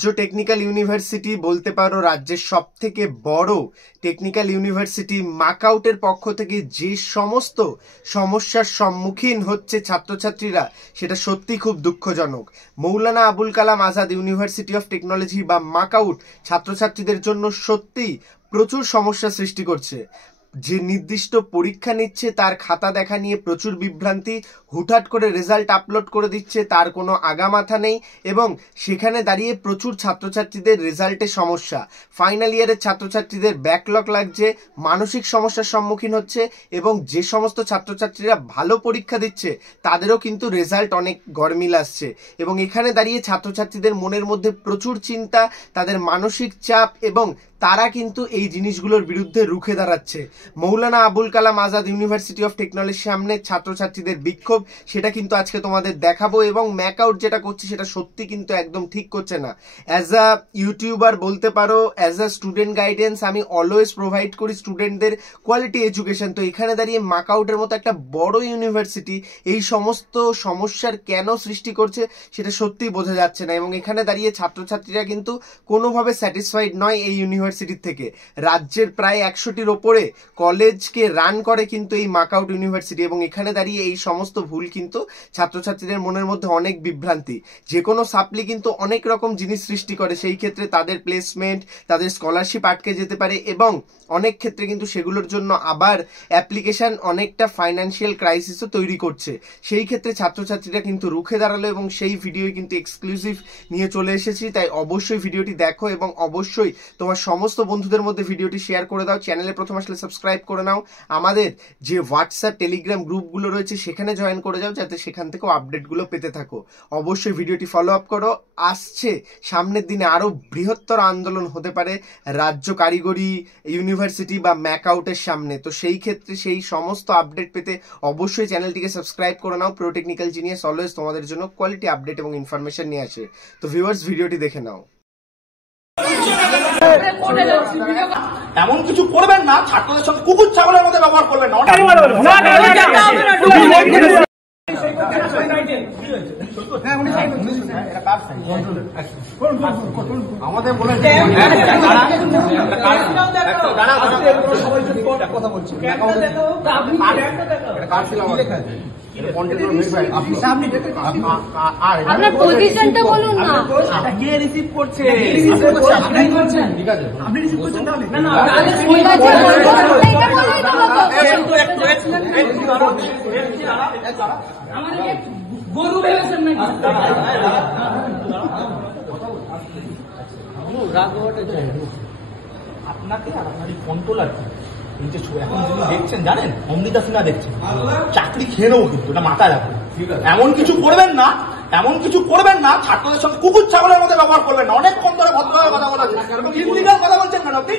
রাজ্য technical university বলতে পারো রাজ্যের সব থেকে বড় টেকনিক্যাল ইউনিভার্সিটি মাকআউটের পক্ষ থেকে যে সমস্ত সমস্যার সম্মুখীন হচ্ছে ছাত্রছাত্রীরা সেটা সত্যি খুব দুঃখজনক। Maulana Abul Kalam Azad university of technology বা মাকআউট ছাত্রছাত্রীদের জন্য সত্যি প্রচুর সমস্যা সৃষ্টি করছে। যে নির্দিষ্ট পরীক্ষা নিচ্ছে তার খাতা দেখা নিয়ে প্রচুর বিভ্রান্তি, হুটহাট করে রেজাল্ট আপলোড করে দিচ্ছে, তার কোনো আগামাথা নেই এবং সেখানে দাঁড়িয়ে প্রচুর ছাত্রছাত্রীদের রেজাল্টে সমস্যা, ফাইনাল ইয়ারের ছাত্রছাত্রীদের ব্যাকলগ লাগছে, মানসিক সমস্যার সম্মুখীন হচ্ছে এবং যে সমস্ত ছাত্রছাত্রীরা ভালো পরীক্ষা দিচ্ছে তাদেরও কিন্তু রেজাল্ট অনেক গরমিল আসছে এবং এখানে দাঁড়িয়ে ছাত্রছাত্রীদের মনের মধ্যে প্রচুর চিন্তা, তাদের মানসিক চাপ এবং তারা কিন্তু এই জিনিসগুলোর বিরুদ্ধে রুখে দাঁড়াচ্ছে। মৌলানা আবুল কালাম আজাদ ইউনিভার্সিটি অফ টেকনোলজির সামনে ছাত্রছাত্রীদের বিক্ষোভ, সেটা কিন্তু আজকে তোমাদের দেখাবো এবং ম্যাকআউট যেটা করছে সেটা সত্যি কিন্তু একদম ঠিক করছে না। অ্যাজ আ ইউটিউবার বলতে পারো, অ্যাজ আ স্টুডেন্ট গাইডেন্স আমি অলওয়েজ প্রোভাইড করি স্টুডেন্টদের কোয়ালিটি এডুকেশন। তো এখানে দাঁড়িয়ে মাকআউটের মতো একটা বড় ইউনিভার্সিটি এই সমস্ত সমস্যার কেন সৃষ্টি করছে সেটা সত্যিই বোঝা যাচ্ছে না এবং এখানে দাঁড়িয়ে ছাত্রছাত্রীরা কিন্তু কোনোভাবে স্যাটিসফাইড নয় এই ইউনিভার্সিটি থেকে। রাজ্যের প্রায় 100টির ওপরে কলেজকে রান করে কিন্তু এই মাকআউট ইউনিভার্সিটি এবং এখানে দাঁড়িয়ে এই সমস্ত ভুল কিন্তু ছাত্রছাত্রীদের মনের মধ্যে অনেক বিভ্রান্তি। যে কোনো সাপ্লি কিন্তু অনেক রকম জিনিস সৃষ্টি করে, সেই ক্ষেত্রে তাদের প্লেসমেন্ট, তাদের স্কলারশিপ আটকে যেতে পারে এবং অনেক ক্ষেত্রে কিন্তু সেগুলোর জন্য আবার অ্যাপ্লিকেশন অনেকটা ফাইন্যান্সিয়াল ক্রাইসিসও তৈরি করছে। সেই ক্ষেত্রে ছাত্রছাত্রীরা কিন্তু রুখে দাঁড়ালো এবং সেই ভিডিও কিন্তু এক্সক্লুসিভ নিয়ে চলে এসেছি। তাই অবশ্যই ভিডিওটি দেখো এবং অবশ্যই তোমার সমস্ত বন্ধুদের মধ্যে ভিডিওটি শেয়ার করে দাও। চ্যানেলে প্রথম আসলে সাবস্ক্রাইব করে নাও, আমাদের যে হোয়াটসঅ্যাপ টেলিগ্রাম গ্রুপগুলো রয়েছে সেখানে জয়েন করে যাও যাতে সেখান থেকেও আপডেটগুলো পেতে থাকো। অবশ্যই ভিডিওটি ফলো আপ করো। আসছে সামনের দিনে আরো বৃহত্তর আন্দোলন হতে পারে রাজ্য কারিগরি ইউনিভার্সিটি বা ম্যাকআউটের সামনে। তো সেই ক্ষেত্রে সেই সমস্ত আপডেট পেতে অবশ্যই চ্যানেলটিকে সাবস্ক্রাইব করে নাও। প্রো টেকনিক্যাল জিনিয়াস অলওয়েজ তোমাদের জন্য কোয়ালিটি আপডেট এবং ইনফরমেশন নিয়ে আসে। তো ভিউয়ার্স ভিডিওটি দেখে নাও। এমন কিছু করবেন না, ছাত্রদের সঙ্গে কুকুর ছাগলের মধ্যে ব্যবহার করবেন না। আমাদের বলে কথা বলছি আপনার পজিশনটা বলুন না। কে রিসিভ করছে? ঠিক আছে, আপনি রিসিভ করছেন তাহলে গরু ভেবেছেন নাকি? আপনাকে আর আপনার কন্ট্রোলার এখন দেখছেন জানেন, অমৃতা সিনহা দেখছেন, চাকরি খেয়ে নেবো কিন্তু এটা মাথায় রাখবেন। এমন কিছু করবেন না, এমন কিছু করবেন না, ছাত্রদের সঙ্গে কুকুর ছাগলের মধ্যে ব্যবহার করবেন না। অনেকক্ষণ ধরে ভদ্রভাবে কথা বলা এবং ইলিগাল কথা বলছেন কেন আপনি?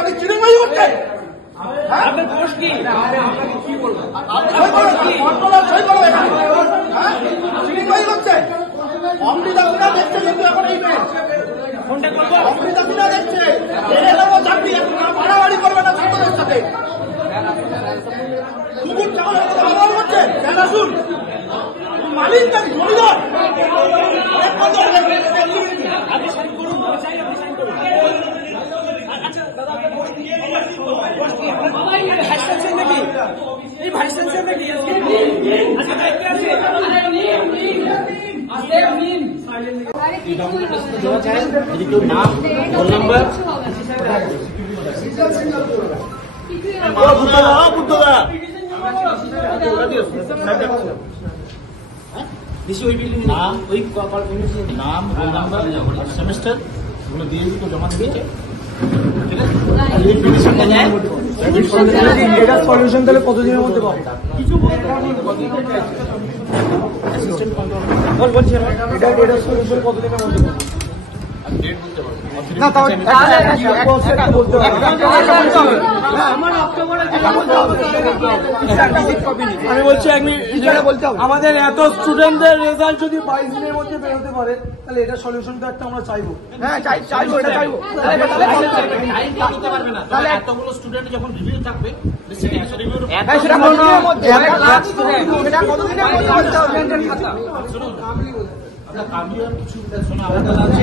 আপনি চিড়িমাই করছেন। অমৃতা সিনহা দেখছে কিন্তু এখন এই অমৃতা সিনহা দেখছে, চাকরি বাড়াবাড়ি করবে না ছাত্রদের সাথে। কুকুর ছাগলের মধ্যে ব্যবহার করছেন কেন? আসুন মালিক নাকি জমিদার? এই ভাইস চ্যান্সেলর নাকি? নাম, ফোন নাম্বার, নাম, ওই নাম, রোল নাম্বার, সেমিস্টার ওগুলো দিয়ে তো জমা দিয়েছে। ঠিক আছে, এটা সলিউশন তাহলে কতদিনের মধ্যে পাবো? কিছু এটা সলিউশন কতদিনের মধ্যে পাবো? আমি বলছি আমাদের এত স্টুডেন্টদের রেজাল্ট যদি 22 দিনের মধ্যে বেরোতে পারে তাহলে এটা সলিউশন তো একটা আমরা চাইবো। হ্যাঁ চাইবো, এটা চাইবো। তাহলে এতগুলো স্টুডেন্ট যখন রিভিউ থাকবে সেটা আমি আর কিছু শোনো, আমার কথা আছে,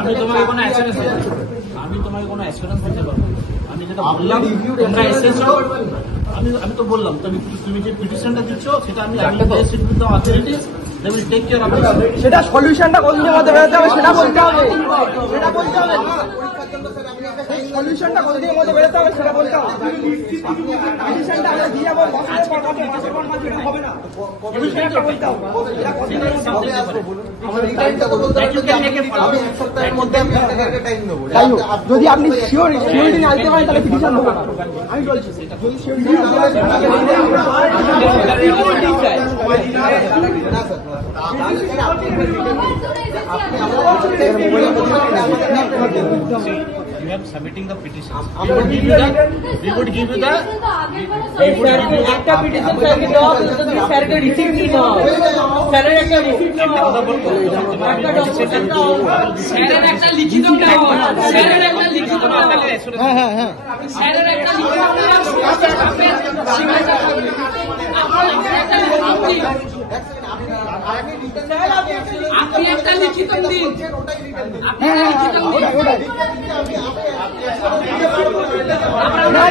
আমি তোমাকে কোনো অ্যাসুরেন্স দিতে পারবো, আমি তোমাকে কোনো অ্যাসুরেন্স দিতে পারবো। আমি যেটা বললাম তোমরা এসেছো, আমি তো বললাম তুমি যে পিটিশনটা দিচ্ছ সেটা আমি authorities they will take care of it. সেটা সলিউশনটা কোন দিনের মধ্যে বেরোতে হবে সেটা বলতে হবে, সেটা বলতে হবে। সলিউশনটা কোন দিনের মধ্যে বেরোতে হবে সেটা বলতে হবে। পিটিশনটা আমরা দিয়ে যাবো মাসের পর মাস এটা হবে না, সলিউশনটা বলতে হবে। যদি আপনি সিওরিটি না দিতে পারেন তাহলে পিটিশন দেবো না। আমি বলছি যদি সিওরিটি না You are submitting the petition. We would give you the একটা পিটিশন স্যারকে দেওয়া হবে, যদি স্যারকে রিসিপ্ট নিতে হবে, স্যারের একটা রিসিপ্ট নেওয়া হবে, স্যারের একটা লিখিত নেওয়া হবে, স্যারের একটা লিখিত নেওয়া হবে, স্যারের একটা লিখিত আপনি একটা লিখিত দিন, আপনি লিখিত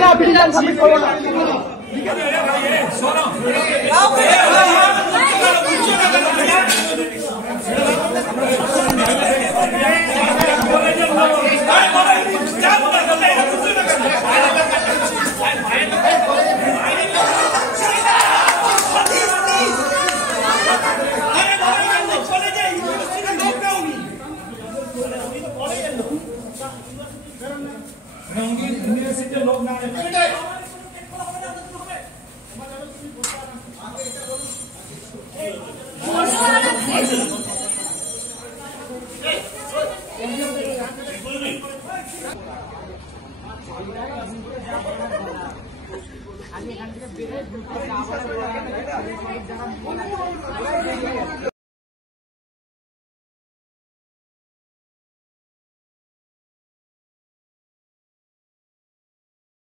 না পিটিশন সাবমিট করবো না। আমি এখান থেকে বেরোয়